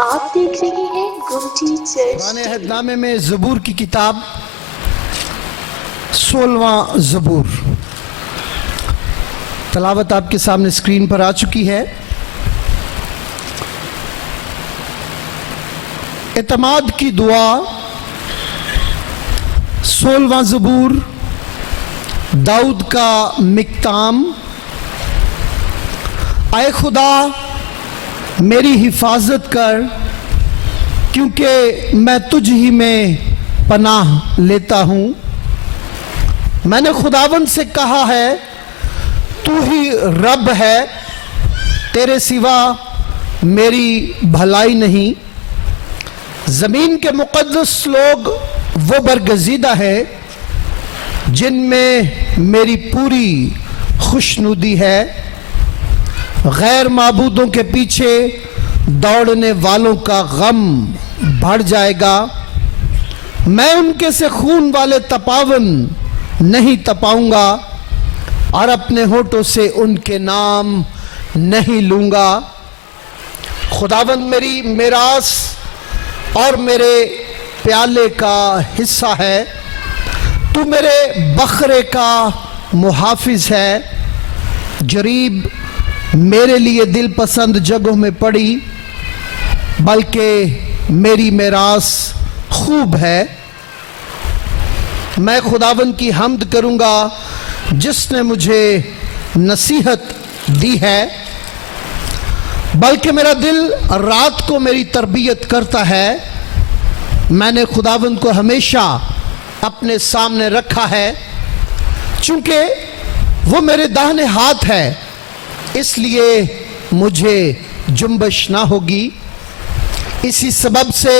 आप देख रहे हैं गुरुजी चर्च। पुराने अहदनामे में ज़बूर की किताब 16वां ज़बूर तलावत आपके सामने स्क्रीन पर आ चुकी है। एतमाद की दुआ 16वां ज़बूर दाऊद का मिक्ताम। आए खुदा मेरी हिफाजत कर, क्योंकि मैं तुझ ही में पनाह लेता हूँ। मैंने खुदावंद से कहा है तू ही रब है, तेरे सिवा मेरी भलाई नहीं। ज़मीन के मुक़द्दस लोग वो बरगज़ीदा है जिनमें मेरी पूरी खुशनुदी है। गैर माबूदों के पीछे दौड़ने वालों का गम बढ़ जाएगा। मैं उनके से खून वाले तपावन नहीं तपाऊंगा और अपने होठों से उनके नाम नहीं लूंगा। खुदावंद मेरी मिरास और मेरे प्याले का हिस्सा है। तू मेरे बकरे का मुहाफिज है। जरीब मेरे लिए दिल पसंद जगहों में पड़ी, बल्कि मेरी मिरास खूब है। मैं खुदावंद की हम्द करूंगा जिसने मुझे नसीहत दी है। बल्कि मेरा दिल रात को मेरी तरबियत करता है। मैंने खुदावंद को हमेशा अपने सामने रखा है, चूंकि वो मेरे दाहिने हाथ है, इसलिए मुझे जुम्बश ना होगी। इसी सबब से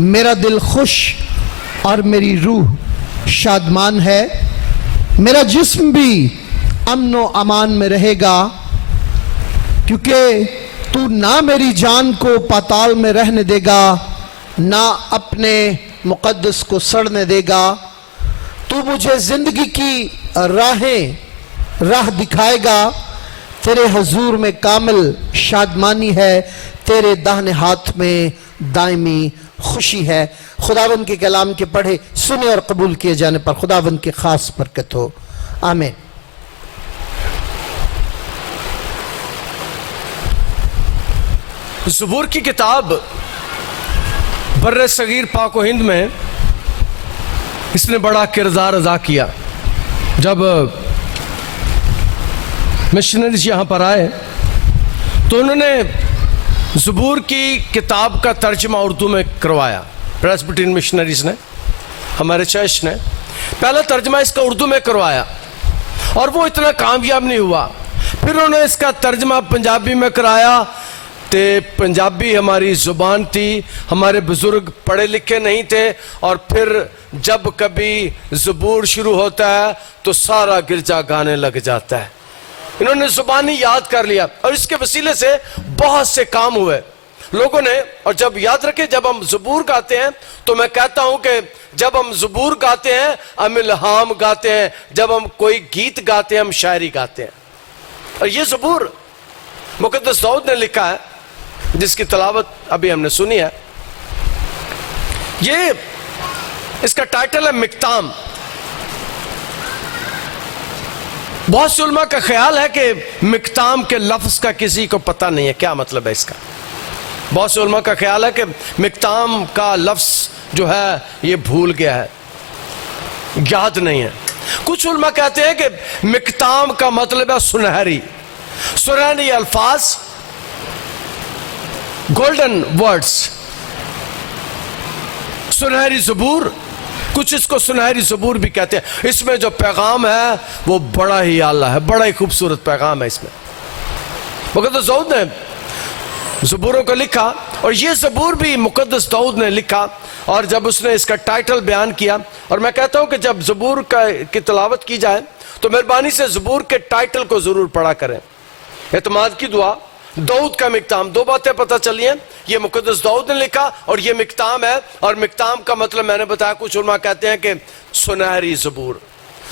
मेरा दिल खुश और मेरी रूह शादमान है। मेरा जिस्म भी अमन व अमान में रहेगा, क्योंकि तू ना मेरी जान को पाताल में रहने देगा, ना अपने मुक़द्दस को सड़ने देगा। तू मुझे ज़िंदगी की राह दिखाएगा। तेरे हजूर में कामिल शादमानी है, तेरे दाहिने हाथ में दायमी खुशी है। खुदावंद के कलाम के पढ़े सुने और कबूल किए जाने पर खुदावंद की खास बरकत हो। आमीन। ज़बूर की किताब बर्रे सगीर पाक व हिंद में इसने बड़ा किरदार अदा किया। जब मिशनरीज यहाँ पर आए तो उन्होंने ज़बूर की किताब का तर्जमा उर्दू में करवाया। प्रेस्बिटेरियन मिशनरीज ने, हमारे चर्च ने पहला तर्जमा इसका उर्दू में करवाया और वो इतना कामयाब नहीं हुआ। फिर उन्होंने इसका तर्जमा पंजाबी में कराया। तो पंजाबी हमारी ज़ुबान थी, हमारे बुज़ुर्ग पढ़े लिखे नहीं थे, और फिर जब कभी ज़बूर शुरू होता है तो सारा गिरजा गाने लग जाता है। इन्होंने ज़ुबानी याद कर लिया और इसके वसीले से बहुत से काम हुए लोगों ने। और जब याद रखें, जब हम ज़बूर गाते हैं तो मैं कहता हूं कि जब हम ज़बूर गाते हैं हम इल्हाम गाते हैं, जब हम कोई गीत गाते हैं हम शायरी गाते हैं। और ये ज़बूर मुक़द्दस दाऊद ने लिखा है, जिसकी तलावत अभी हमने सुनी है। ये इसका टाइटल है मिक्ताम। बहुत से उलमा का ख्याल है कि मिक्ताम के लफ्ज़ का किसी को पता नहीं है क्या मतलब है इसका। बहुत से उलमा का ख्याल है कि मिक्ताम का लफ्ज़ जो है ये भूल गया है, याद नहीं है। कुछ उलमा कहते हैं कि मिक्ताम का मतलब है सुनहरी। सुनहरी अल्फाज, गोल्डन वर्ड्स, सुनहरी ज़बूर। कुछ इसको सुनहरी ज़बूर भी कहते हैं। इसमें जो पैगाम है वो बड़ा ही आला है, बड़ा ही खूबसूरत पैगाम है इसमें। मुक़द्दस दाऊद ने ज़बूरों को लिखा और ये ज़बूर भी मुक़द्दस दाऊद ने लिखा। और जब उसने इसका टाइटल बयान किया, और मैं कहता हूं कि जब ज़बूर की तिलावत की जाए तो मेहरबानी से ज़बूर के टाइटल को ज़रूर पढ़ा करें। एतमाद की दुआ, दाऊद का मिक्ताम। दो बातें पता चली हैं, ये मुक़द्दस दाऊद ने लिखा और ये मिक्ताम है। और मिक्ताम का मतलब मैंने बताया, कुछ उलमा कहते हैं कि सुनहरी ज़बूर,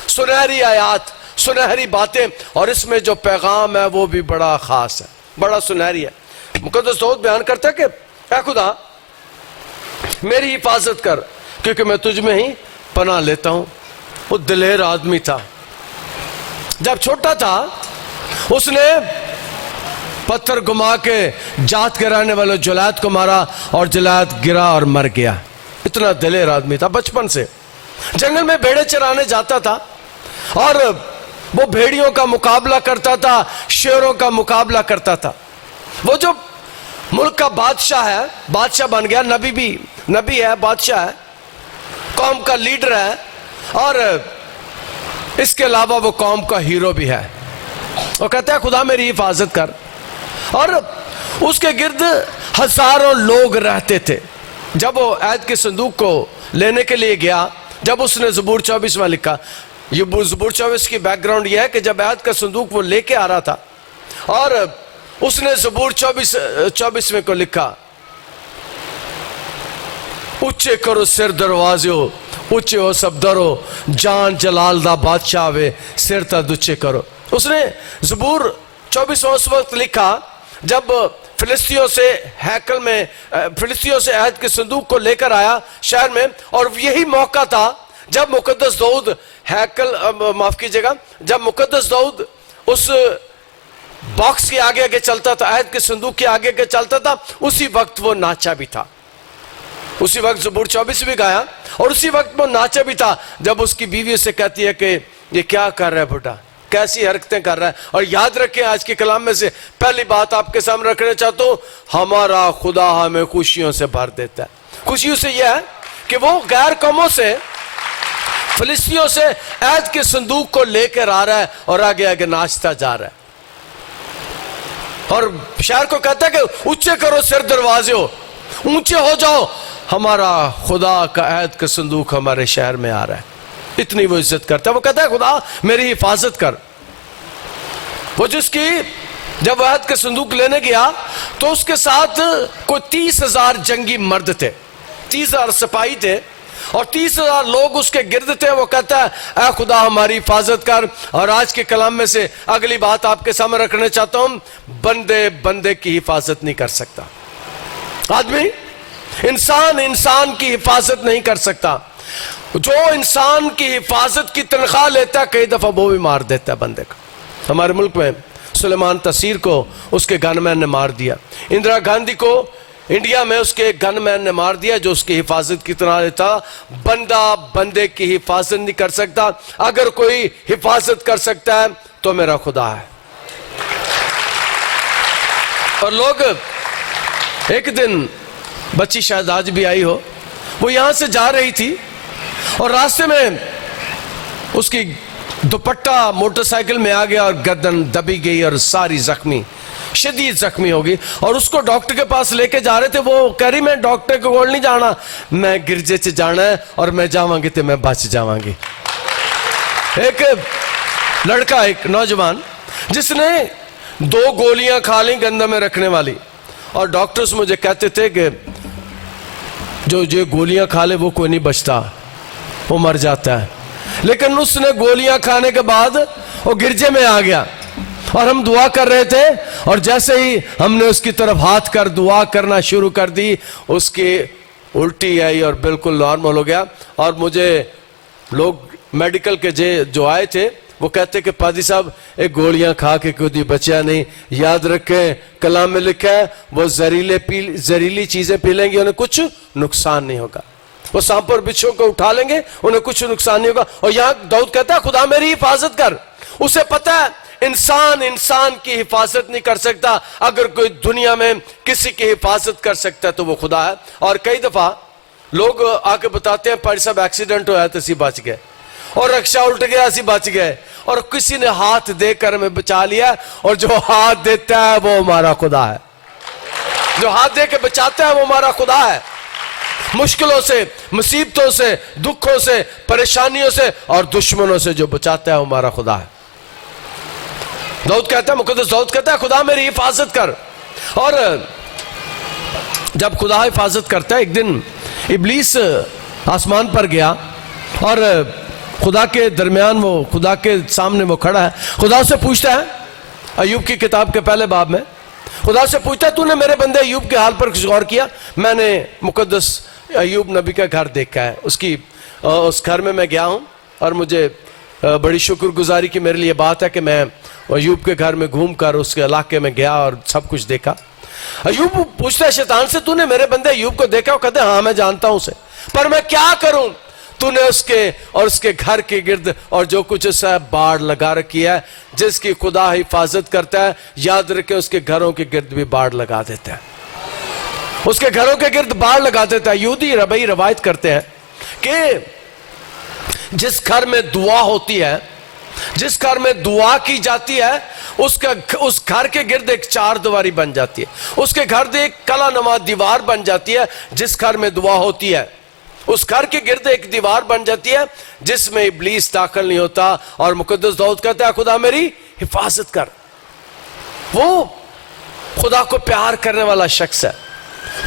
सुनहरी आयात, सुनहरी बातें, और इसमें जो पैगाम है वो भी बड़ा ख़ास है, बड़ा सुनहरी है। मुक़द्दस दाऊद बयान करता है कि ऐ खुदा मेरी हिफाजत कर, क्योंकि मैं तुझ में ही पनाह लेता हूं। वो दिलेर आदमी था। जब छोटा था उसने पत्थर घुमा के जात गिराने वाले जुलैद को मारा और जुलैद गिरा और मर गया। इतना दिलेर आदमी था। बचपन से जंगल में भेड़े चराने जाता था और वो भेड़ियों का मुकाबला करता था, शेरों का मुकाबला करता था। वो जो मुल्क का बादशाह है, बादशाह बन गया, नबी है, बादशाह है, कौम का लीडर है और इसके अलावा वो कौम का हीरो भी है। वो कहता है खुदा मेरी हिफाजत कर। और उसके गिर्द हजारों लोग रहते थे। जब वो ऐद के संदूक को लेने के लिए गया, जब उसने ज़बूर 24 में लिखा, ये ज़बूर 24 की बैकग्राउंड यह है कि जब ऐद का संदूक वो लेके आ रहा था और उसने ज़बूर 24 में को लिखा, उच्चे करो सिर दरवाज़ो, उच्चे हो सब दरो, जान जलाल दा बादशाह वे, सिर तद उच्चे करो। उसने ज़बूर 24 उस वक्त लिखा जब फिलिस्तियों से हैकल में, फिलिस्तियों से अहद के संदूक को लेकर आया शहर में, और यही मौका था जब मुकद्दस दाऊद हैकल, माफ कीजिएगा, जब मुकद्दस दाऊद उस बॉक्स के आगे आगे चलता था, अहद के संदूक के आगे आगे चलता था, उसी वक्त वो नाचा भी था। उसी वक्त ज़बूर 24 भी गाया और उसी वक्त वो नाचा भी था जब उसकी बीवी से कहती है कि ये क्या कर रहा है बेटा, कैसी हरकतें कर रहा है। और याद रखें, आज के कलाम में से पहली बात आपके सामने रखना चाहता हूं, हमारा खुदा हमें खुशियों से भर देता है। खुशियों से यह है कि वो गैर कौमों से, फिलिस्तियों से ऐद के संदूक को लेकर आ रहा है और आगे आगे नाचता जा रहा है। और शायर को कहता है कि ऊंचे करो सिर दरवाजे, ऊंचे हो जाओ, हमारा खुदा का ऐद का संदूक हमारे शहर में आ रहा है। इतनी वो इज्जत करता है। वो कहता है खुदा मेरी हिफाजत कर। वो जिसकी जब ऐद का संदूक लेने गया तो उसके साथ कोई 30,000 जंगी मर्द थे, 30,000 सिपाही थे और 30,000 लोग उसके गिर्द थे। वो कहता है ऐ खुदा हमारी हिफाजत कर। और आज के कलाम में से अगली बात आपके सामने रखना चाहता हूं, बंदे बंदे की हिफाजत नहीं कर सकता। आदमी इंसान की हिफाजत नहीं कर सकता। जो इंसान की हिफाजत की तनख्वाह लेता है, कई दफा वो भी मार देता है बंदे को। हमारे मुल्क में सुलेमान तसीर को उसके गनमैन ने मार दिया। इंदिरा गांधी को इंडिया में उसके गनमैन ने मार दिया जो उसकी हिफाजत की तनख्वाह लेता। बंदा बंदे की हिफाजत नहीं कर सकता। अगर कोई हिफाजत कर सकता है तो मेरा खुदा है। और लोग, एक दिन बच्ची शायद आज भी आई हो, वो यहां से जा रही थी और रास्ते में उसकी दुपट्टा मोटरसाइकिल में आ गया और गर्दन दबी गई और सारी जख्मी, शदीद जख्मी हो गई। और उसको डॉक्टर के पास लेके जा रहे थे। वो कह रही मैं डॉक्टर के कोल नहीं जाना, मैं गिरजे से जाना है और मैं जावांगी तो मैं बच जावांगी। एक लड़का, एक नौजवान जिसने 2 गोलियां खा ली गंदम में रखने वाली, और डॉक्टर्स मुझे कहते थे कि जो गोलियां खा ले वो कोई नहीं बचता, वो मर जाता है। लेकिन उसने गोलियां खाने के बाद वो गिरजे में आ गया और हम दुआ कर रहे थे और जैसे ही हमने उसकी तरफ हाथ कर दुआ करना शुरू कर दी, उसकी उल्टी आई और बिल्कुल नॉर्मल हो गया। और मुझे लोग मेडिकल के जो आए थे वो कहते कि पादी साहब एक गोलियां खा के कोई बचा नहीं। याद रखें कलाम में लिखा है वो जहरीली चीजें पी लेंगे उन्हें कुछ नुकसान नहीं होगा। वो सांप और बिच्छू को उठा लेंगे उन्हें कुछ नुकसान नहीं होगा। और यहां दाऊद कहता है खुदा मेरी हिफाजत कर। उसे पता है इंसान की हिफाजत नहीं कर सकता। अगर कोई दुनिया में किसी की हिफाजत कर सकता है तो वो खुदा है। और कई दफा लोग आके बताते हैं पाड़ी साहब एक्सीडेंट होया तो असी बच गए, और रिक्शा उल्ट गया असी बच गए, और किसी ने हाथ देकर हमें बचा लिया। और जो हाथ देता है वो हमारा खुदा है। जो हाथ दे के बचाता है वो हमारा खुदा है। मुश्किलों से, मुसीबतों से, दुखों से, परेशानियों से और दुश्मनों से जो बचाता है वो हमारा खुदा है। दाऊद कहता है, मुकद्दस दाऊद कहता है खुदा मेरी हिफाजत कर। और जब खुदा हिफाजत करता है, एक दिन इब्लीस आसमान पर गया और खुदा के दरमियान, वो खुदा के सामने वो खड़ा है। खुदा से पूछता है, अय्यूब की किताब के पहले बाब में खुदा से पूछता है तूने मेरे बंदे अय्यूब के हाल पर गौर किया? मैंने मुकद्दस अय्यूब नबी का घर देखा है, उस घर में मैं गया हूं और मुझे बड़ी शुक्रगुजारी की मेरे लिए बात है कि मैं अय्यूब के घर में घूमकर उसके इलाके में गया और सब कुछ देखा। अय्यूब पूछता है शैतान से तूने मेरे बंदे अय्यूब को देखा? वो कहते हैं हाँ मैं जानता हूं उसे, पर मैं क्या करूं? तूने उसके और उसके घर के गिर्द और जो कुछ उससे बाड़ लगा रखी है, जिसकी खुदा हिफाजत करता है। याद रखे उसके घरों के गिर्द भी बाड़ लगा देता है, उसके घरों के गिर्द बाड़ लगा देता है। यहूदी रबई रवायत करते हैं कि जिस घर में दुआ होती है, जिस घर में दुआ की जाती है, उस घर के गिर्द एक चार दीवारी बन जाती है, उसके घर एक कलानुमा दीवार बन जाती है। जिस घर में दुआ होती है उस घर के गिर्द एक दीवार बन जाती है जिसमें इब्लीस दाखिल नहीं होता। और मुकद्दस दाऊद कहता है खुदा मेरी हिफाजत कर। वो खुदा को प्यार करने वाला शख्स है।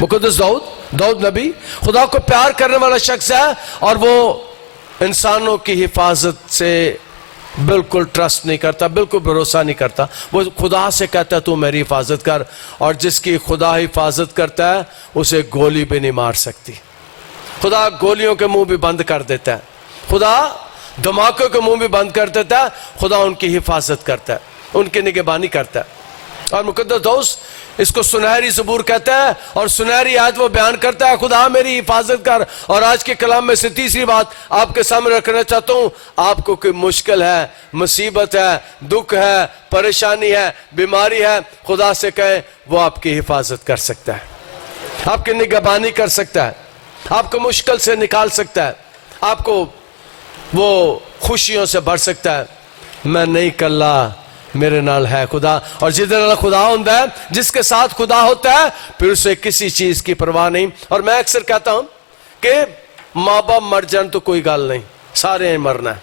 मुकद्दस दाऊद नबी खुदा को प्यार करने वाला शख्स है और वो इंसानों की हिफाजत से बिल्कुल ट्रस्ट नहीं करता, बिल्कुल भरोसा नहीं करता। वो खुदा से कहता है तू मेरी हिफाजत कर, और जिसकी खुदा हिफाजत करता है उसे गोली भी नहीं मार सकती। खुदा गोलियों के मुंह भी बंद कर देता है, खुदा धमाकों के मुंह भी बंद कर देता है। खुदा उनकी हिफाजत करता है, उनकी निगहबानी करता है। और मुकद्दस दाऊद इसको सुनहरी ज़बूर कहता है और सुनहरी आयत वो बयान करता है खुदा मेरी हिफाजत कर। और आज के कलाम में से तीसरी बात आपके सामने रखना चाहता हूं। आपको कोई मुश्किल है, मुसीबत है, दुख है, परेशानी है, बीमारी है, खुदा से कहें वो आपकी हिफाजत कर सकता है, आपकी निगहबानी कर सकता है, आपको मुश्किल से निकाल सकता है, आपको वो खुशियों से भर सकता है। मैं नहीं कल्ला, मेरे नाल है खुदा। और जिधर नाल खुदा होता है, जिसके साथ खुदा होता है, फिर उसे किसी चीज की परवाह नहीं। और मैं अक्सर कहता हूं कि माँ बाप मर जान तो कोई गल नहीं, सारे मरना है।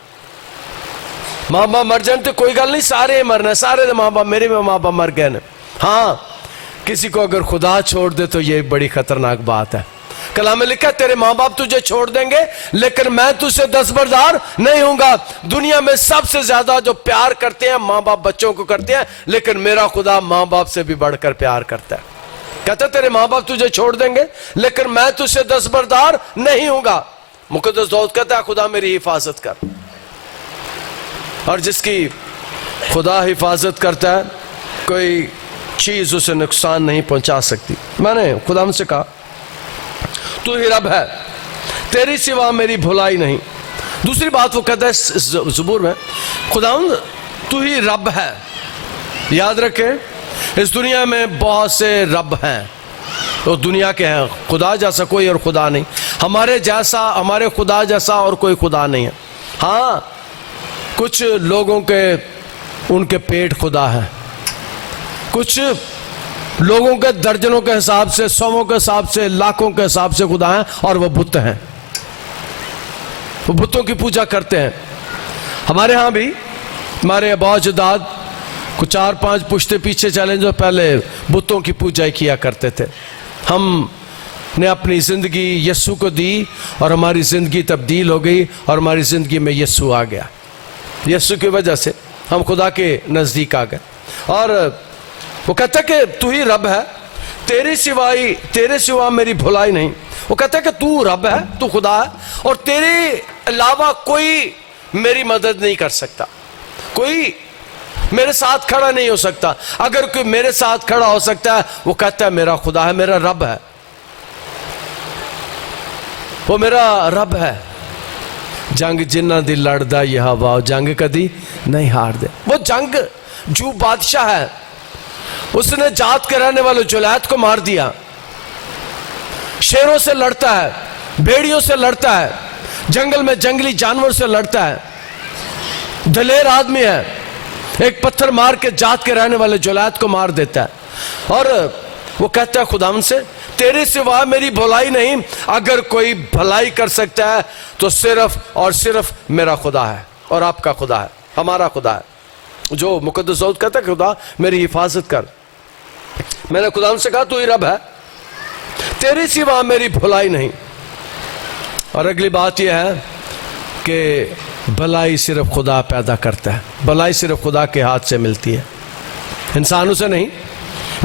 माँ बाप मर जान तो कोई गल नहीं, सारे मरना है। सारे माँ बाप, मेरे में माँ बाप मर गए ना। हाँ, किसी को अगर खुदा छोड़ दे तो ये बड़ी खतरनाक बात है। कलाम में लिखा है तेरे माँ बाप तुझे छोड़ देंगे लेकिन मैं तुझसे दस्तबरदार नहीं हूंगा। दुनिया में सबसे ज्यादा जो प्यार करते हैं माँ बाप बच्चों को करते हैं, लेकिन मेरा खुदा माँ बाप से भी बढ़कर प्यार करता है। कहता तेरे माँ बाप तुझे छोड़ देंगे लेकिन मैं तुझसे दस्तबरदार नहीं हूंगा। मुकद्दस दाऊद कहता है खुदा मेरी हिफाजत कर। और जिसकी खुदा हिफाजत करता है कोई चीज उसे नुकसान नहीं पहुंचा सकती। मैंने खुदा से कहा तू ही रब है, तेरी सिवा मेरी भुलाई नहीं। दूसरी बात वो कहता है ज़बूर में खुदावंद तू ही रब है। याद रखें इस दुनिया में बहुत से रब हैं, तो दुनिया के हैं, खुदा जैसा कोई और खुदा नहीं। हमारे जैसा, हमारे खुदा जैसा और कोई खुदा नहीं है। हाँ, कुछ लोगों के उनके पेट खुदा है, कुछ लोगों के दर्जनों के हिसाब से, सौों के हिसाब से, लाखों के हिसाब से खुदा हैं, और वो बुत हैं, वो बुतों की पूजा करते हैं। हमारे यहाँ भी हमारे अबाजदाद को 4-5 पुश्ते पीछे चले जो पहले बुतों की पूजा किया करते थे। हमने अपनी जिंदगी यस्सु को दी और हमारी जिंदगी तब्दील हो गई और हमारी जिंदगी में यस्सु आ गया। यस्सु की वजह से हम खुदा के नजदीक आ गए। और वो कहता है कि तू ही रब है, तेरे सिवा मेरी भुलाई नहीं। वो कहता है कि तू रब है, तू खुदा है, और तेरे अलावा कोई मेरी मदद नहीं कर सकता, कोई मेरे साथ खड़ा नहीं हो सकता। अगर कोई मेरे साथ खड़ा हो सकता है वो कहता है मेरा खुदा है, मेरा रब है, वो मेरा रब है। जंग जिन्ना दी लड़दा यह हवा जंग कदी नहीं हार दे। वो जंग जो बादशाह है, उसने जात के रहने वाले जुलैत को मार दिया, शेरों से लड़ता है, भेड़ियों से लड़ता है, जंगल में जंगली जानवर से लड़ता है, दलेर आदमी है, एक पत्थर मार के जात के रहने वाले जुलैत को मार देता है। और वो कहता है खुदाम से तेरे सिवा मेरी भलाई नहीं। अगर कोई भलाई कर सकता है तो सिर्फ और सिर्फ मेरा खुदा है और आपका खुदा है, हमारा खुदा है। जो मुकद्दस दाऊद कहता है खुदा मेरी हिफाजत कर। मैंने खुदा से कहा तू ही रब है, तेरे सिवा मेरी भलाई नहीं। और अगली बात यह है कि भलाई सिर्फ खुदा पैदा करता है, भलाई सिर्फ खुदा के हाथ से मिलती है, इंसानों से नहीं।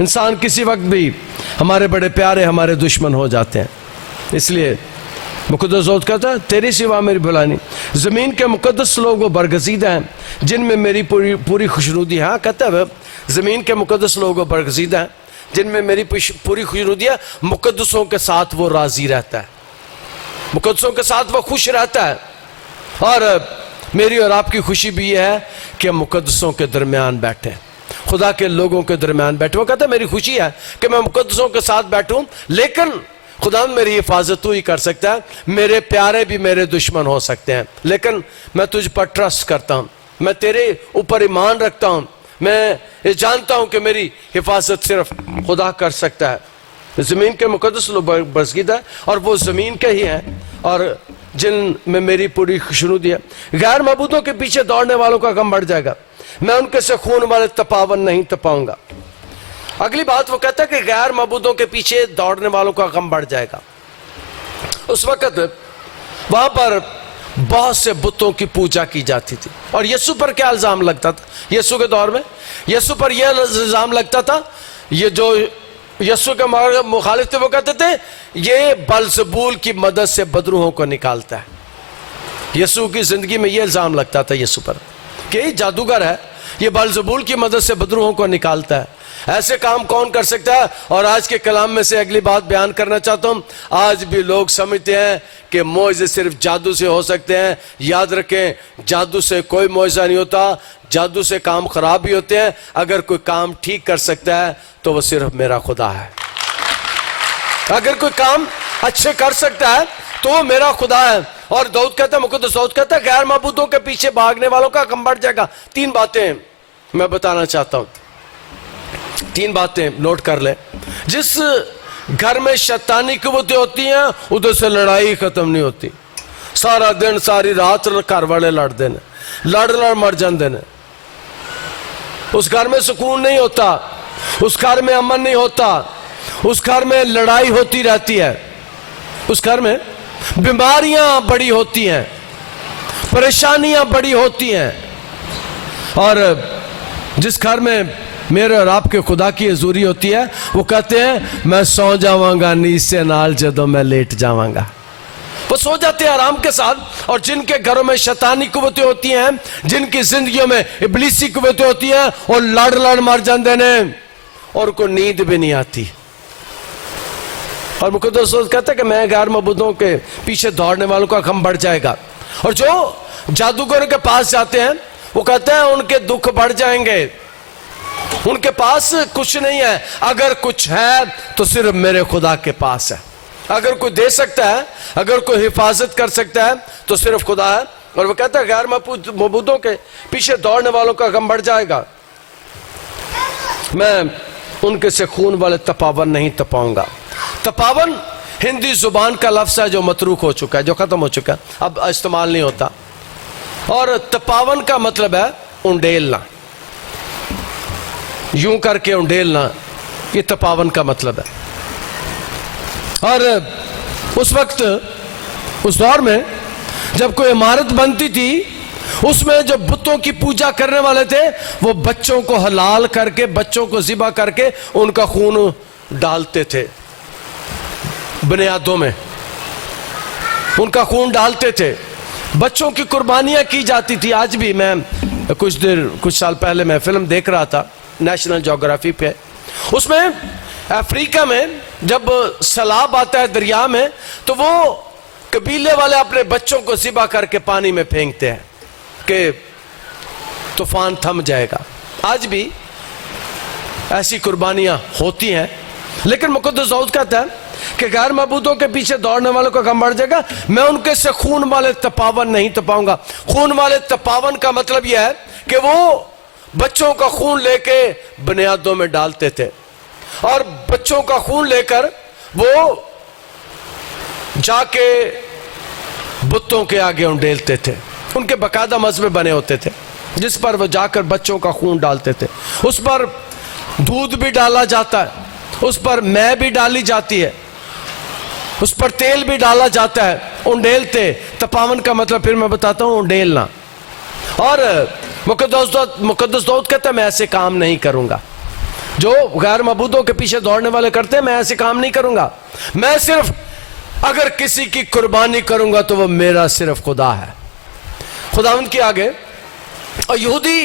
इंसान किसी वक्त भी हमारे बड़े प्यारे हमारे दुश्मन हो जाते हैं। इसलिए मुक़द्दस दाऊद कहता है तेरी सिवा मेरी भला नहीं। ज़मीन के मुक़द्दस लोग वो बरगज़ीदा हैं जिनमें मेरी पूरी खुशनुदी है। हाँ कहता है ज़मीन के मुक़द्दस लोग वो बरगज़ीदा हैं जिनमें मेरी पूरी खुशनुदी है। मुक़द्दसों के साथ वो राज़ी रहता है, मुक़द्दसों के साथ वो खुश रहता है। और मेरी और आपकी खुशी भी यह है कि हम मुक़द्दसों के दरमियान बैठे, खुदा के लोगों के दरमियान बैठे। वो कहता है मेरी खुशी है कि मैं मुक़द्दसों के साथ बैठूं, लेकिन खुदा मेरी हिफाजत तू ही कर सकता है। मेरे प्यारे भी मेरे दुश्मन हो सकते हैं, लेकिन मैं तुझ पर ट्रस्ट करता हूं, मैं तेरे ऊपर ईमान रखता हूं। मैं ये जानता हूं कि मेरी हिफाजत सिर्फ खुदा कर सकता है। ज़मीन के मुक़द्दस लोग बरगज़ीदा है और वो ज़मीन के ही हैं और जिन में मेरी पूरी खुशनुदी है। गैर मबूदों के पीछे दौड़ने वालों का गम बढ़ जाएगा, मैं उनके से खून वाले तपावन नहीं तपाऊंगा। अगली बात वो कहता है कि गैर मबूदों के पीछे दौड़ने वालों का गम बढ़ जाएगा। उस वक्त वहां पर बहुत से बुतों की पूजा की जाती थी और यीशु पर क्या इल्जाम लगता था? यीशु के दौर में यीशु पर यह इल्जाम लगता था, ये जो यीशु के मुखालिफ थे वो कहते थे ये बलजबूल की मदद से बदरूहों को निकालता है। यीशु की जिंदगी में यह इल्जाम लगता था यीशु पर कि ये जादूगर है, ये बलजबूल की मदद से बदरूहों को निकालता है। ऐसे काम कौन कर सकता है? और आज के कलाम में से अगली बात बयान करना चाहता हूं। आज भी लोग समझते हैं कि मोइज़े सिर्फ जादू से हो सकते हैं। याद रखें, जादू से कोई मोइज़ा नहीं होता, जादू से काम खराब भी होते हैं। अगर कोई काम ठीक कर सकता है तो वो सिर्फ मेरा खुदा है। अगर कोई काम अच्छे कर सकता है तो वो मेरा खुदा है। और दाऊद कहता है, मुक़द्दस दाऊद कहता है गैर मबूदों के पीछे भागने वालों का गम बढ़ जाएगा। 3 बातें मैं बताना चाहता हूं, 3 बातें नोट कर ले। जिस घर में शैतानी कुव्वतें होती हैं उधर से लड़ाई खत्म नहीं होती। सारा दिन सारी रात घर वाले लड़ते ने, लड़ मर जाते ने। उस घर में सुकून नहीं होता, उस घर में अमन नहीं होता, उस घर में लड़ाई होती रहती है, उस घर में बीमारियां बड़ी होती हैं, परेशानियां बड़ी होती हैं। और जिस घर में मेरे और आपके खुदा की हजूरी होती है वो कहते हैं मैं सो जावांगा नींद से नाल जदों मैं लेट जावांगा। वो सो जाते हैं आराम के साथ। और जिनके घरों में शैतानी कुव्वतें होती हैं, जिनकी जिंदगियों में इब्लीसी कुव्वतें होती हैं, और लड़ मर जाते हैं और उनको नींद भी नहीं आती। और मुक़द्दस दाऊद कहता है कि मैं गैर मबूदों के पीछे दौड़ने वालों का गम बढ़ जाएगा। और जो जादूगरों के पास जाते हैं वो कहते हैं उनके दुख बढ़ जाएंगे, उनके पास कुछ नहीं है। अगर कुछ है तो सिर्फ मेरे खुदा के पास है। अगर कोई दे सकता है, अगर कोई हिफाजत कर सकता है तो सिर्फ खुदा है। और वो कहता है गैर मबूदों के पीछे दौड़ने वालों का गम बढ़ जाएगा, मैं उनके से खून वाले तपावन नहीं तपाऊंगा। तपावन हिंदी जुबान का लफ्ज है जो मतरूक हो चुका है, जो खत्म हो चुका है, अब इस्तेमाल नहीं होता। और तपावन का मतलब है उंडेलना, यूं करके उंडेलना, ये तपावन का मतलब है। और उस वक्त उस दौर में जब कोई इमारत बनती थी उसमें जो बुतों की पूजा करने वाले थे वो बच्चों को हलाल करके, बच्चों को ज़िबा करके उनका खून डालते थे बुनियादों में, उनका खून डालते थे। बच्चों की कुर्बानियां की जाती थी। आज भी मैं कुछ साल पहले मैं फिल्म देख रहा था नेशनल ज्योग्राफी पे, उसमें अफ्रीका में जब सैलाब आता है दरिया में तो वो कबीले वाले अपने बच्चों को ज़िबा करके पानी में फेंकते हैं कि तूफान थम जाएगा। आज भी ऐसी कुर्बानियां होती हैं। लेकिन मुक़द्दस दाऊद कहता है कि गैर मबूदों के पीछे दौड़ने वालों का गम बढ़ जाएगा, मैं उनके से खून वाले तपावन नहीं तपाऊंगा। खून वाले तपावन का मतलब यह है कि वो बच्चों का खून लेके बुनियादों में डालते थे और बच्चों का खून लेकर वो जाके बुतों के आगे उंडेलते थे। उनके बाकायदा मजहब बने होते थे जिस पर वो जाकर बच्चों का खून डालते थे। उस पर दूध भी डाला जाता है, उस पर मै भी डाली जाती है, उस पर तेल भी डाला जाता है। उंडेलते, तपावन का मतलब फिर मैं बताता हूं, उंडेलना। और मुक़द्दस दाऊद कहता है मैं ऐसे काम नहीं करूंगा, जो गैर मबूदों के पीछे दौड़ने वाले करते हैं, मैं ऐसे काम नहीं करूंगा। मैं सिर्फ अगर किसी की कुर्बानी करूंगा तो वो मेरा सिर्फ खुदा है, खुदावंद के आगे। और यहूदी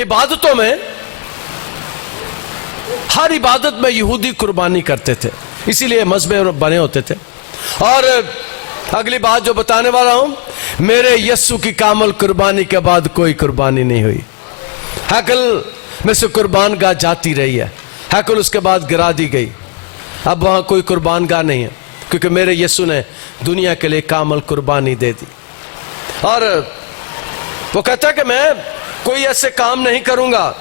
इबादतों में, हर इबादत में यहूदी कुर्बानी करते थे, इसीलिए मजहब बने होते थे। और अगली बात जो बताने वाला हूं, मेरे यस्सु की कामल कुर्बानी के बाद कोई कुर्बानी नहीं हुई। हैकल में से कुर्बान गाह जाती रही है, हैकल उसके बाद गिरा दी गई, अब वहां कोई कुर्बान गाह नहीं है, क्योंकि मेरे यस्सु ने दुनिया के लिए कामल कुर्बानी दे दी। और वो कहता है कि मैं कोई ऐसे काम नहीं करूंगा,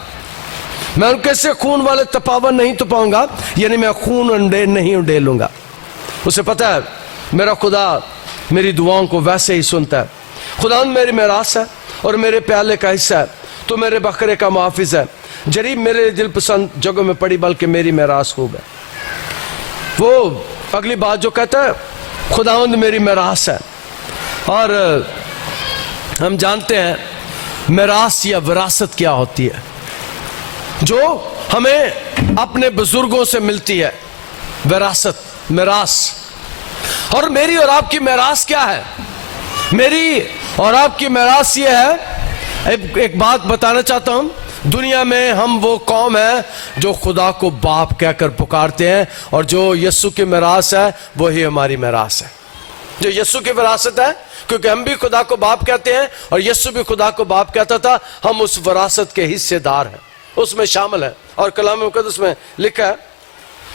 मैं उनके से खून वाले तपावन नहीं तपाऊंगा, यानी मैं खून नहीं उंडेलूंगा। उसे पता है मेरा खुदा मेरी दुआओं को वैसे ही सुनता है। खुदा मेरी मेरास है और मेरे प्याले का हिस्सा है, तो मेरे बकरे का मुहाफिज है, जरीब मेरे दिल पसंद जगहों में पड़ी, बल्कि मेरी मेरास खूब है। वो अगली बात जो कहता है, खुदावंद मेरी मेरास है। और हम जानते हैं मेरास या विरासत क्या होती है, जो हमें अपने बुजुर्गों से मिलती है, विरासत, मेरास। और मेरी और आपकी मेरास क्या है? मेरी और आपकी मेरास ये है, एक बात बताना चाहता हूं, दुनिया में हम वो कौम है जो खुदा को बाप कहकर पुकारते हैं, और जो यस्सु की मेरास है वही हमारी मेरास है। जो यस्सु की विरासत है, क्योंकि हम भी खुदा को बाप कहते हैं और यस्सु भी खुदा को बाप कहता था, हम उस विरासत के हिस्सेदार हैं, उसमें शामिल है। और कलाम मुकद्दस में लिखा है,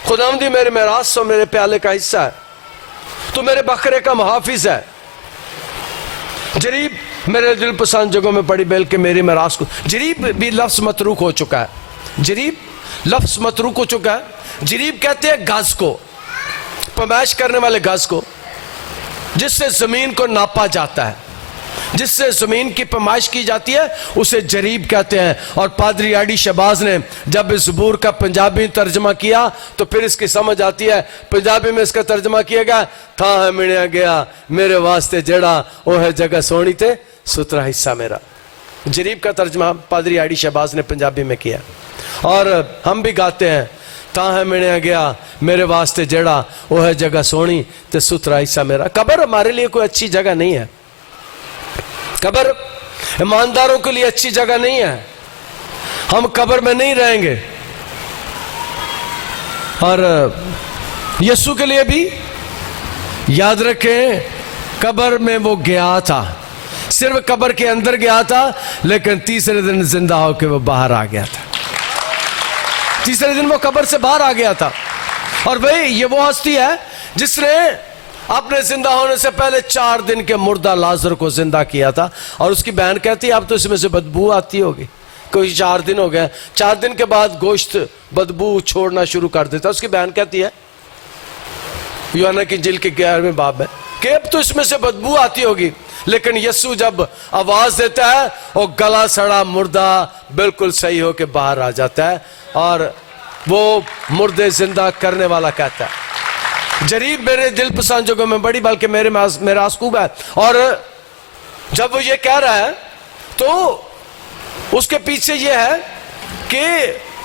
खुदावंदी मेरे मेरास और मेरे प्याले का हिस्सा है, तो मेरे बकरे का मुहाफिज है, जरीब मेरे दिल पसंद जगहों में पड़ी, बेल के मेरी मेरास को। जरीब भी लफ्ज मतरूक हो चुका है, जरीब लफ्ज मतरूक हो चुका है। जरीब कहते हैं गज को, पैमाइश करने वाले गज को, जिससे जमीन को नापा जाता है, जिससे जमीन की पैमाइश की जाती है, उसे जरीब कहते हैं। और पादरी आडी शहबाज ने जब इस ज़बूर का पंजाबी तर्जमा किया तो फिर इसकी समझ आती है। पंजाबी में इसका तर्जमा किया गया, था है मिणया गया मेरे वास्ते जड़ा, ओ है जगह सोनी ते सुतरा हिस्सा मेरा। जरीब का तर्जमा पादरी आडी शहबाज ने पंजाबी में किया, और हम भी गाते हैं, ता है मिणया गया मेरे वास्ते जड़ा, ओ है जगह सोनी ते सुतरा हिस्सा मेरा। कब्र हमारे लिए कोई अच्छी जगह नहीं है, कब्र ईमानदारों के लिए अच्छी जगह नहीं है, हम कब्र में नहीं रहेंगे। और यीशु के लिए भी याद रखें, कब्र में वो गया था, सिर्फ कब्र के अंदर गया था, लेकिन तीसरे दिन जिंदा होकर वो बाहर आ गया था। तीसरे दिन वो कब्र से बाहर आ गया था। और भाई ये वो हस्ती है जिसने अपने जिंदा होने से पहले 4 दिन के मुर्दा लाजर को जिंदा किया था। और उसकी बहन कहती है अब तो इसमें से बदबू आती होगी, कोई 4 दिन हो गए, 4 दिन के बाद गोश्त बदबू छोड़ना शुरू कर देता। उसकी बहन कहती है, यूहन्ना की इंजील के 11वें बाब में, कि अब तो इसमें से बदबू आती होगी। लेकिन यीशु जब आवाज देता है, वो गला सड़ा मुर्दा बिल्कुल सही होकर बाहर आ जाता है, और वो मुर्दे जिंदा करने वाला कहता है, जरीब मेरे दिल पसंद जगहों में बड़ी, बल्कि मेरा आसूब है। और जब वो ये कह रहा है तो उसके पीछे ये है कि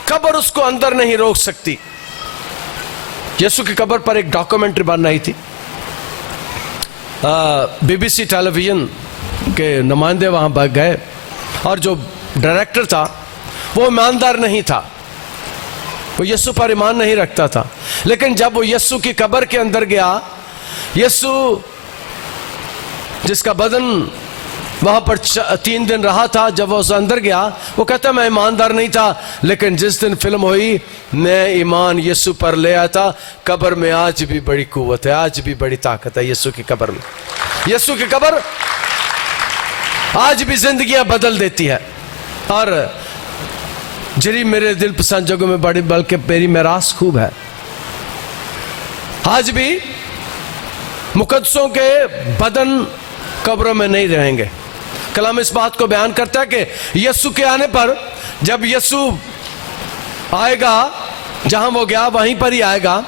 कब्र उसको अंदर नहीं रोक सकती। यीशु की कब्र पर एक डॉक्यूमेंट्री बन रही थी, BBC टेलीविजन के नुमाइंदे वहां भाग गए, और जो डायरेक्टर था वो ईमानदार नहीं था, वो यीशु पर ईमान नहीं रखता था। लेकिन जब वो यीशु की कब्र के अंदर गया, यीशु जिसका बदन वहां पर 3 दिन रहा था, जब वो उस अंदर गया, वो कहता मैं ईमानदार नहीं था, लेकिन जिस दिन फिल्म हुई मैं ईमान यीशु पर ले आया था। कब्र में आज भी बड़ी कुव्वत है, आज भी बड़ी ताकत है यीशु की कब्र में। यीशु की कब्र आज भी जिंदगियां बदल देती है। और जरी मेरे दिल पसंद जगहों में बड़ी, बल्कि मेरी मेरास खूब है। आज भी मुकद्दसों के बदन कब्रों में नहीं रहेंगे। कलाम इस बात को बयान करता है कि यीशु के आने पर, जब यीशु आएगा जहां वो गया वहीं पर ही आएगा,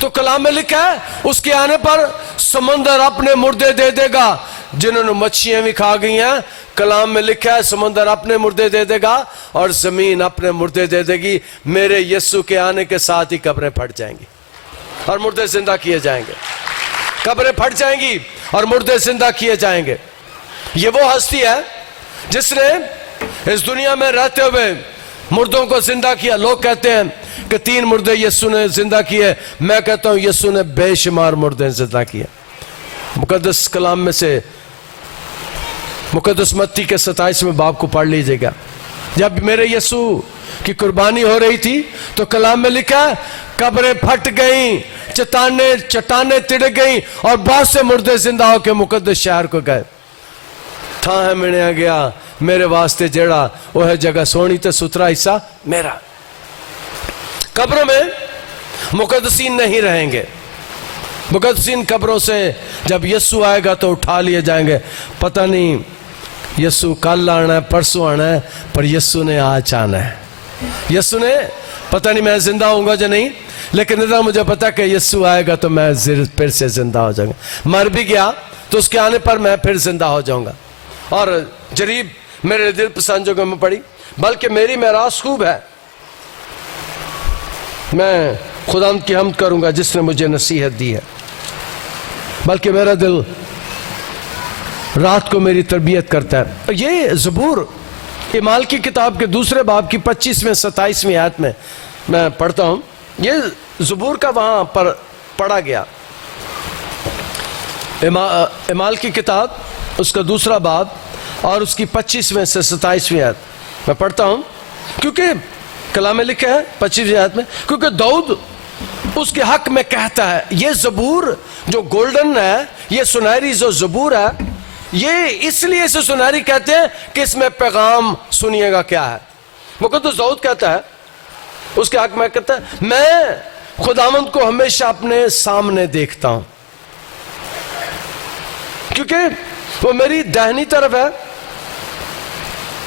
तो कलाम में लिखा है उसके आने पर समंदर अपने मुर्दे दे देगा, जिन्होंने मच्छियां भी खा गई हैं। कलाम में लिखा है समंदर अपने मुर्दे दे देगा और जमीन अपने मुर्दे दे देगी। मेरे यीशु के आने के साथ ही कब्रें फट जाएंगी और मुर्दे जिंदा किए जाएंगे। कब्रें फट जाएंगी और मुर्दे जिंदा किए जाएंगे। ये वो हस्ती है जिसने इस दुनिया में रहते हुए मुर्दों को जिंदा किया। लोग कहते हैं कि 3 मुर्दे यीशु ने जिंदा किए। मैं कहता हूं यीशु ने बेशुमार मुर्दे जिंदा किए। मुकद्दस कलाम में से मुकद्दस मत्ती के 27वें बाब को पढ़ लीजिएगा। जब मेरे यीशु की कुर्बानी हो रही थी तो कलाम में लिखा कब्रें फट गईं, चट्टाने तिड़क गईं और बहुत से मुर्दे जिंदा होकर मुकद्दस शहर को गए। था है मिणया गया मेरे वास्ते जेड़ा वह जगह सोनी ते सुथरा हिस्सा मेरा। कब्रों में मुकद्दसीन नहीं रहेंगे। मुकद्दसीन कब्रों से जब यीशु आएगा तो उठा लिए जाएंगे। पता नहीं यीशु कल आना है, परसों आना है, पर यीशु ने आज आना है। यीशु ने पता नहीं मैं जिंदा होऊंगा या नहीं, लेकिन इतना मुझे पता कि यीशु आएगा तो मैं फिर से जिंदा हो जाऊंगा। मर भी गया तो उसके आने पर मैं फिर जिंदा हो जाऊंगा। और जरीब मेरे दिल पसंद जो में पड़ी, बल्कि मेरी मेरास खूब है। मैं खुदा की हम्द करूंगा जिसने मुझे नसीहत दी है। बल्कि मेरा दिल रात को मेरी तरबियत करता है। ये ज़बूर इमाल की किताब के दूसरे बाब की 25वें 27वीं आयत में मैं पढ़ता हूं। ये ज़बूर का वहां पर पढ़ा गया। इमाल की किताब उसका दूसरा बाब और उसकी 25वें से 27वीं आयत मैं पढ़ता हूं, क्योंकि कलाम में लिखा है 25वीं आयत में, क्योंकि दाऊद उसके हक में कहता है। ये ज़बूर जो गोल्डन है, ये सुनहरी जो ज़बूर है, ये इसलिए इसे सुनहरी कहते हैं कि इसमें पैगाम सुनिएगा क्या है। मुकद्दस दाऊद कहता है, उसके हक में कहता है, मैं खुदावंद को हमेशा अपने सामने देखता हूं क्योंकि वो मेरी दाहिनी तरफ है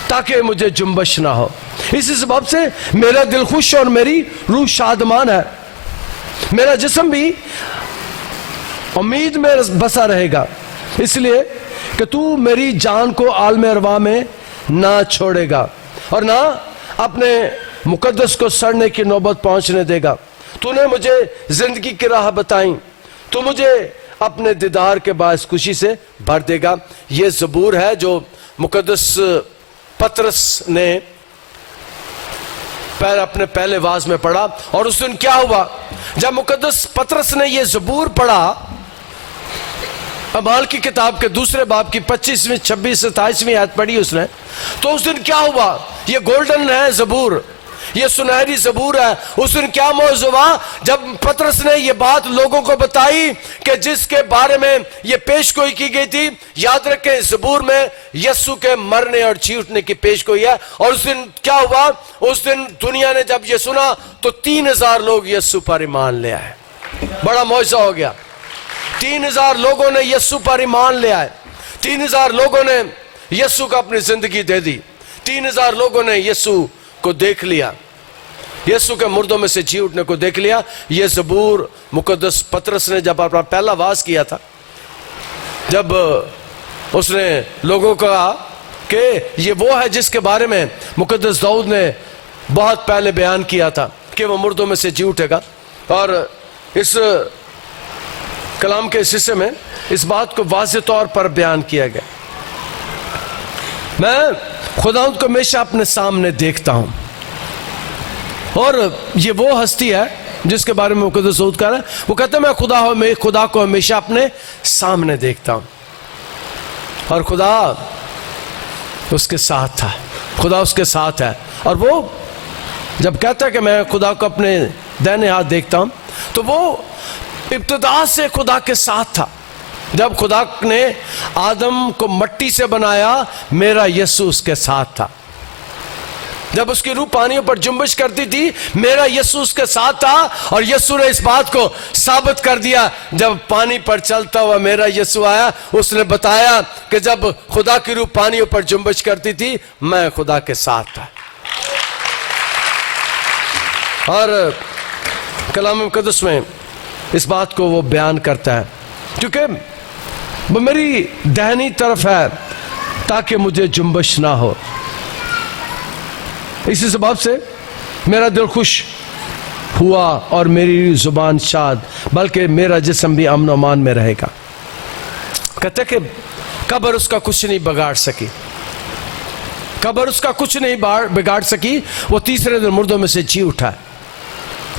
ताकि मुझे जुम्बश ना हो। इसी सबब से मेरा दिल खुश और मेरी रूह शादमान है। मेरा जिस्म भी उम्मीद में बसा रहेगा, इसलिए कि तू मेरी जान को आलमे अरवा में ना छोड़ेगा और ना अपने मुकद्दस को सड़ने की नौबत पहुंचने देगा। तूने मुझे जिंदगी की राह बताई, तू मुझे अपने दीदार के बायस खुशी से भर देगा। यह ज़बूर है जो मुकद्दस पतरस ने अपने पहले वाज में पढ़ा। और उस दिन क्या हुआ, जब मुकद्दस पतरस ने यह ज़बूर पढ़ा, अमाल की किताब के दूसरे बाब की 25वीं 26 27वीं आयत पढ़ी उसने, तो उस दिन क्या हुआ, ये गोल्डन है ज़बूर, ये सुनहरी ज़बूर है। उस दिन क्या मौजू हुआ, जब पतरस ने ये बात लोगों को बताई कि जिसके बारे में ये पेशगोई की गई थी। याद रखें, ज़बूर में यीशु के मरने और जी उठने की पेशगोई है। और उस दिन क्या हुआ, उस दिन दुनिया ने जब ये सुना तो 3000 लोग यीशु पर ईमान ले आए। बड़ा मौजू हो गया। 3000 लोगों ने यीशु पर ईमान ले आए। 3000 लोगों ने यीशु को अपनी जिंदगी दे दी। 3000 लोगों ने यीशु को देख लिया, यीशु के मुर्दों में से जी उठने को देख लिया। यह ज़बूर मुकद्दस पतरस ने जब अपना पहला वाज किया था, जब उसने लोगों को कहा कि ये वो है जिसके बारे में मुकद्दस दाऊद ने बहुत पहले बयान किया था कि वो मुर्दों में से जी उठेगा। और इस कलाम के इस हिस्से में इस बात को वाज़ेह तौर पर बयान किया गया। मैं खुदावंद को हमेशा अपने सामने देखता हूं, और ये वो हस्ती है जिसके बारे में मुकद्दस दाऊद कह रहा है। वो कहता है मैं खुदा को हमेशा अपने सामने देखता हूं। और खुदा उसके साथ था, खुदा उसके साथ है। और वो जब कहता है कि मैं खुदा को अपने दाहिने हाथ देखता हूं, तो वो इब्तिदा से खुदा के साथ था। जब खुदा ने आदम को मट्टी से बनाया, मेरा यीशु उसके साथ था। जब उसकी रूह पानियों पर जुम्बिश करती थी, मेरा यीशु उसके साथ था। और यीशु ने इस बात को साबित कर दिया जब पानी पर चलता हुआ मेरा यीशु आया। उसने बताया कि जब खुदा की रूह पानियों पर जुम्बिश करती थी, मैं खुदा के साथ था। और कलाम मुकद्दस में इस बात को वो बयान करता है, क्योंकि वो मेरी दाहिनी तरफ है ताकि मुझे जुम्बिश ना हो। इसी सबब से मेरा दिल खुश हुआ और मेरी जुबान शाद, बल्कि मेरा जिस्म भी अमन अमान में रहेगा। कहते कि कब्र उसका कुछ नहीं बिगाड़ सकी, कब्र उसका कुछ नहीं बिगाड़ सकी, वो तीसरे दिन मुर्दों में से जी उठा है।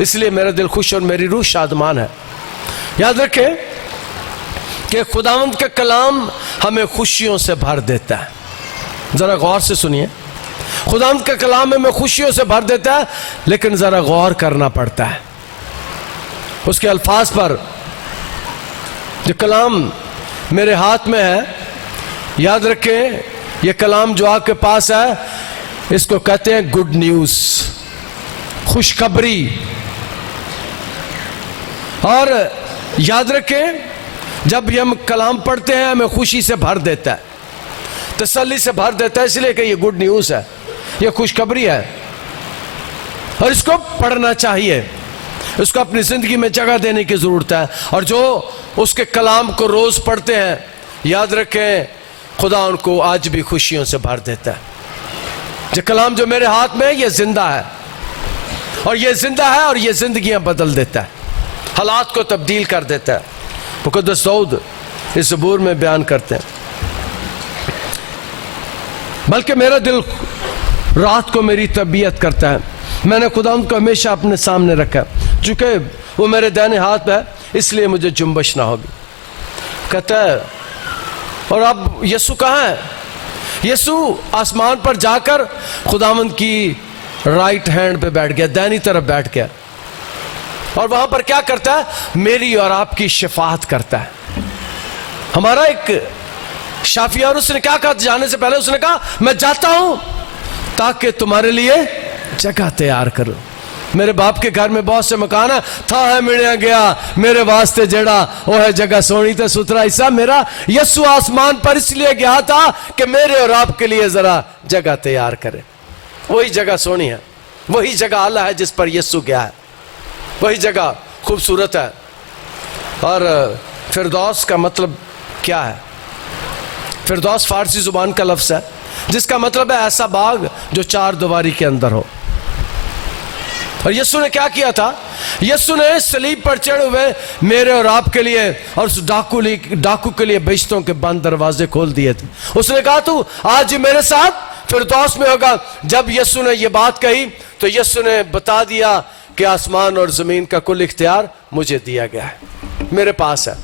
इसलिए मेरा दिल खुश और मेरी रूह शादमान है। याद रखें कि खुदावंद का कलाम हमें खुशियों से भर देता है। जरा गौर से सुनिए, खुदावंद का कलाम हमें खुशियों से भर देता है, लेकिन जरा गौर करना पड़ता है उसके अल्फाज पर। जो कलाम मेरे हाथ में है, याद रखें ये कलाम जो आपके पास है, इसको कहते हैं गुड न्यूज, खुशखबरी। और याद रखें जब हम कलाम पढ़ते हैं हमें खुशी से भर देता है, तसल्ली से भर देता है, इसलिए कि ये गुड न्यूज है, ये खुशखबरी है और इसको पढ़ना चाहिए, इसको अपनी जिंदगी में जगह देने की जरूरत है। और जो उसके कलाम को रोज पढ़ते हैं, याद रखें खुदा उनको आज भी खुशियों से भर देता है। जो कलाम जो मेरे हाथ में है ये जिंदा है, और ये जिंदा है और ये जिंदगियां बदल देता है, हालात को तब्दील कर देता है। मुक़द्दस दाऊद इस ज़बूर में बयान करते हैं, बल्कि मेरा दिल रात को मेरी तबीयत करता है, मैंने खुदावंद को हमेशा अपने सामने रखा, चूंकि वो मेरे दाहिने हाथ है, इसलिए मुझे जुम्बश ना होगी। कहता है और अब यीशु कहाँ है? यीशु आसमान पर जाकर खुदावंद की राइट हैंड पे बैठ गया, दाहिनी तरफ बैठ गया, और वहां पर क्या करता है? मेरी और आपकी शफाअत करता है। हमारा एक शाफी, और उसने क्या कहा जाने से पहले? उसने कहा मैं जाता हूं ताकि तुम्हारे लिए जगह तैयार करूं। मेरे बाप के घर में बहुत से मकान है, था है मिलिया गया मेरे वास्ते जेड़ा वो है जगह सोनी ते सुथरा हिस्सा मेरा। यीशु आसमान पर इसलिए गया था कि मेरे और आपके लिए जरा जगह तैयार करे। वही जगह सोनी है, वही जगह आला है जिस पर यीशु गया है, वही जगह खूबसूरत है। और फिरदौस का मतलब क्या है? फिरदौस फारसी जुबान का लफ्ज है जिसका मतलब है ऐसा बाग जो चार दीवारी के अंदर हो। और यीशु ने क्या किया था? यीशु ने सलीब पर चढ़े हुए मेरे और आपके लिए और उस डाकू के लिए बेइज्जतों के बंद दरवाजे खोल दिए थे। उसने कहा तू आज ही मेरे साथ फिरदौस में होगा। जब यीशु ने यह बात कही तो यीशु ने बता दिया कि आसमान और जमीन का कुल इख्तियार मुझे दिया गया है, मेरे पास है।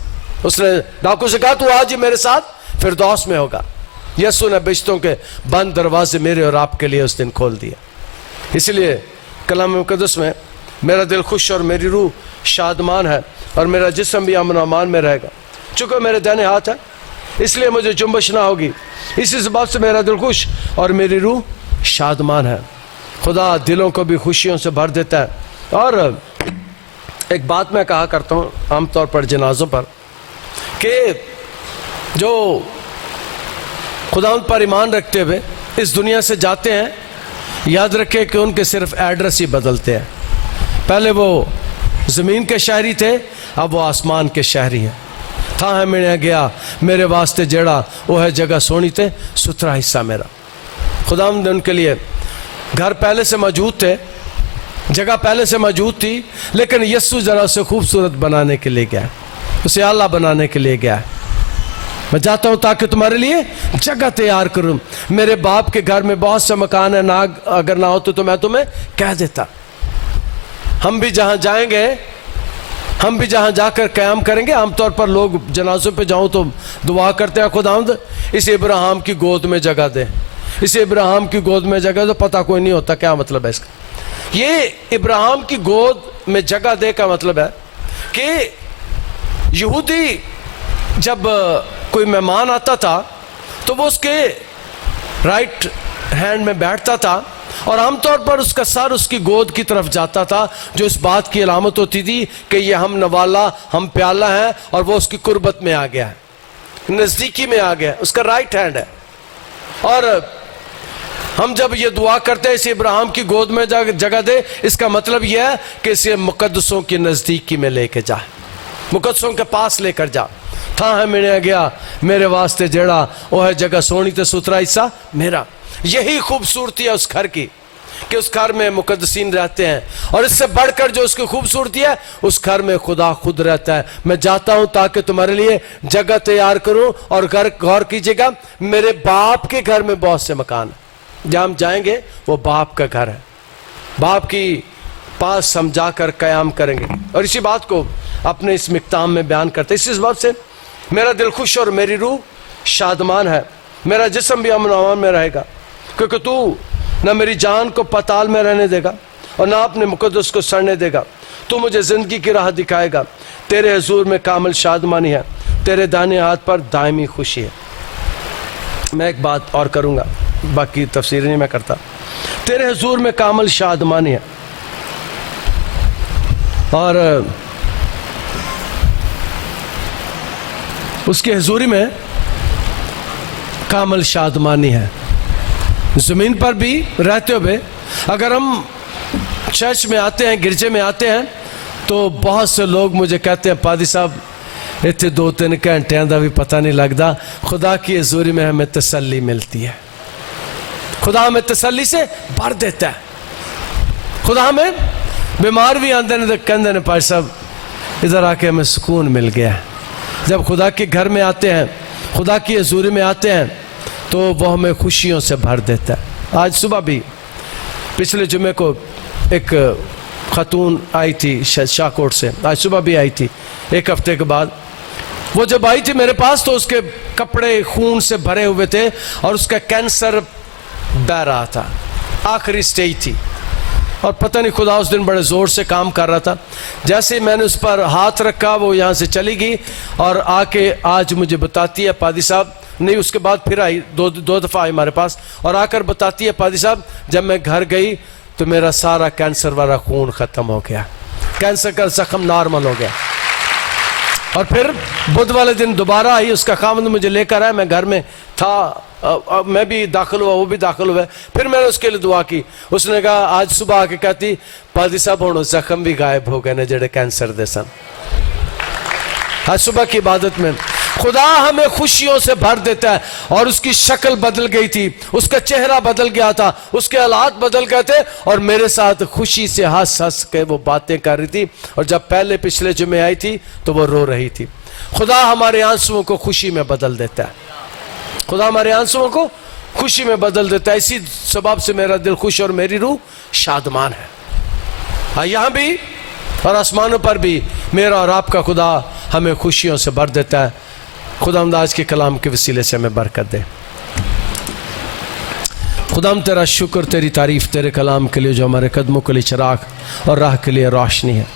उसने डाकू से कहा तू आज ही मेरे साथ फिरदौस में होगा। यीशु ने बेइज्जतों के बंद दरवाजे मेरे और आपके लिए उस दिन खोल दिया। इसलिए कलाम मुक़द्दस में मेरा दिल खुश और मेरी रूह शादमान है और मेरा जिस्म भी अमन अमान में रहेगा। चूंकि मेरे दाहिने हाथ है इसलिए मुझे जुम्बश ना होगी। इसी सबब से मेरा दिल खुश और मेरी रूह शादमान है। खुदा दिलों को भी खुशियों से भर देता है। और एक बात मैं कहा करता हूँ आमतौर पर जनाजों पर कि जो खुदा पर ईमान रखते हुए इस दुनिया से जाते हैं, याद रखें कि उनके सिर्फ एड्रेस ही बदलते हैं। पहले वो ज़मीन के शहरी थे, अब वो आसमान के शहरी हैं। था है मिलिया गया मेरे वास्ते जेड़ा वो है जगह सोनी थे सुथरा हिस्सा मेरा। खुदा ने उनके लिए घर पहले से मौजूद थे, जगह पहले से मौजूद थी, लेकिन यीशु जरा उसे खूबसूरत बनाने के लिए गया, उसे आला बनाने के लिए गया। मैं जाता हूं ताकि तुम्हारे लिए जगह तैयार करूं। मेरे बाप के घर में बहुत से मकान है, ना अगर ना हो तो मैं तुम्हें कह देता। हम भी जहां जाएंगे, हम भी जहां जाकर क़याम करेंगे। आमतौर पर लोग जनाजों पे जाऊं तो दुआ करते हैं खुदावंद इस इब्राहिम की गोद में जगह दे, इस इब्राहिम की गोद में जगह। तो पता कोई नहीं होता क्या मतलब है इसका। ये इब्राहिम की गोद में जगह दे का मतलब है कि यहूदी जब कोई मेहमान आता था तो वो उसके राइट हैंड में बैठता था और आमतौर पर उसका सर उसकी गोद की तरफ जाता था, जो इस बात की अलामत होती थी कि ये हम नवाला हम प्याला है और वो उसकी कुर्बत में आ गया है, नज़दीकी में आ गया, उसका राइट हैंड है। और हम जब ये दुआ करते हैं इसे इब्राहिम की गोद में जगह दे, इसका मतलब यह है कि इसे मुकद्दसों की नज़दीकी में लेके जा, मुकद्दसों के पास लेकर जा। था है मिलिया गया मेरे वास्ते जेड़ा वो है जगह सोनी ते सुथरा हिस्सा मेरा। यही खूबसूरती है उस घर की, कि उस घर में मुकद्दसीन रहते हैं, और इससे बढ़कर जो उसकी खूबसूरती है, उस घर में खुदा खुद रहता है। मैं जाता हूं ताकि तुम्हारे लिए जगह तैयार करूं, और घर गौर कीजिएगा, मेरे बाप के घर में बहुत से मकान है। जहां हम जाएंगे वो बाप का घर है, बाप की पास हम जाकर कयाम करेंगे। और इसी बात को अपने इस मिक्ताम में बयान करते, इस बात से मेरा दिल खुश और मेरी रूह शादमान है, मेरा जिस्म भी अमन अमान में रहेगा, क्योंकि तू न मेरी जान को पताल में रहने देगा और ना अपने मुकद्दस को सड़ने देगा। तू मुझे जिंदगी की राह दिखाएगा, तेरे हुजूर में कामिल शादमानी है, तेरे दाहिने हाथ पर दायमी खुशी है। मैं एक बात और करूंगा, बाकी तफसीर नहीं मैं करता। तेरे हुजूर में कामिल शादमानी है, और उसके हुजूरी में कामिल शादमानी है। ज़मीन पर भी रहते हुए अगर हम चर्च में आते हैं, गिरजे में आते हैं, तो बहुत से लोग मुझे कहते हैं, पादी साहब इतने 2-3 घंटियां का भी पता नहीं लगता, खुदा की हुजूरी में हमें तसल्ली मिलती है। खुदा हमें तसल्ली से भर देता है। खुदा हमें, बीमार भी आते हैं तो कहते हैं, पादी साहब इधर आके हमें सुकून मिल गया है। जब खुदा के घर में आते हैं, खुदा की हुजूरी में आते हैं, तो वह हमें खुशियों से भर देता है। आज सुबह भी, पिछले जुमे को एक खातून आई थी शाहकोट से, आज सुबह भी आई थी 1 हफ्ते के बाद। वो जब आई थी मेरे पास तो उसके कपड़े खून से भरे हुए थे और उसका कैंसर बह रहा था, आखिरी स्टेज थी, और पता नहीं खुदा उस दिन बड़े ज़ोर से काम कर रहा था। जैसे ही मैंने उस पर हाथ रखा वो यहाँ से चली गई और आके आज मुझे बताती है, पादी साहब, नहीं उसके बाद फिर आई, दो दफ़ा आई हमारे पास, और आकर बताती है, पादी साहब जब मैं घर गई तो मेरा सारा कैंसर वाला खून ख़त्म हो गया, कैंसर का जख्म नॉर्मल हो गया। और फिर बुध वाले दिन दोबारा आई, उसका खामद मुझे लेकर आया, मैं घर में था, मैं भी दाखिल हुआ, वो भी दाखिल हुआ। फिर मैंने उसके लिए दुआ की। उसने कहा, आज सुबह आके कहती, पादी साहब हुण जख्म भी गायब हो गए ने जेड़े कैंसर दे सन। आज सुबह की इबादत में खुदा हमें खुशियों से भर देता है, और उसकी शक्ल बदल गई थी, उसका चेहरा बदल गया था, उसके हालात बदल गए थे, और मेरे साथ खुशी से हंस हंस के वो बातें कर रही थी। और जब पहले पिछले जुमे आई थी तो वो रो रही थी। खुदा हमारे आंसुओं को खुशी में बदल देता है, खुदा हमारे आंसुओं को खुशी में बदल देता है। इसी सबब से मेरा दिल खुश और मेरी रूह शादमान है। यहाँ भी और आसमानों पर भी मेरा और आपका खुदा हमें खुशियों से भर देता है। खुदावंद आज के कलाम के वसीले से हमें बरकत दे। खुदाम तेरा शुक्र, तेरी तारीफ तेरे कलाम के लिए जो हमारे कदमों के लिए चिराग और राह के लिए रोशनी है।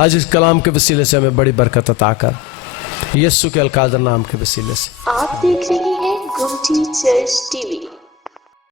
आज इस कलाम के वसीले से हमें बड़ी बरकत अता कर, यीशु के अलकादर नाम के वसीले से। आप देख रहे हैं गुमटी चर्च टीवी।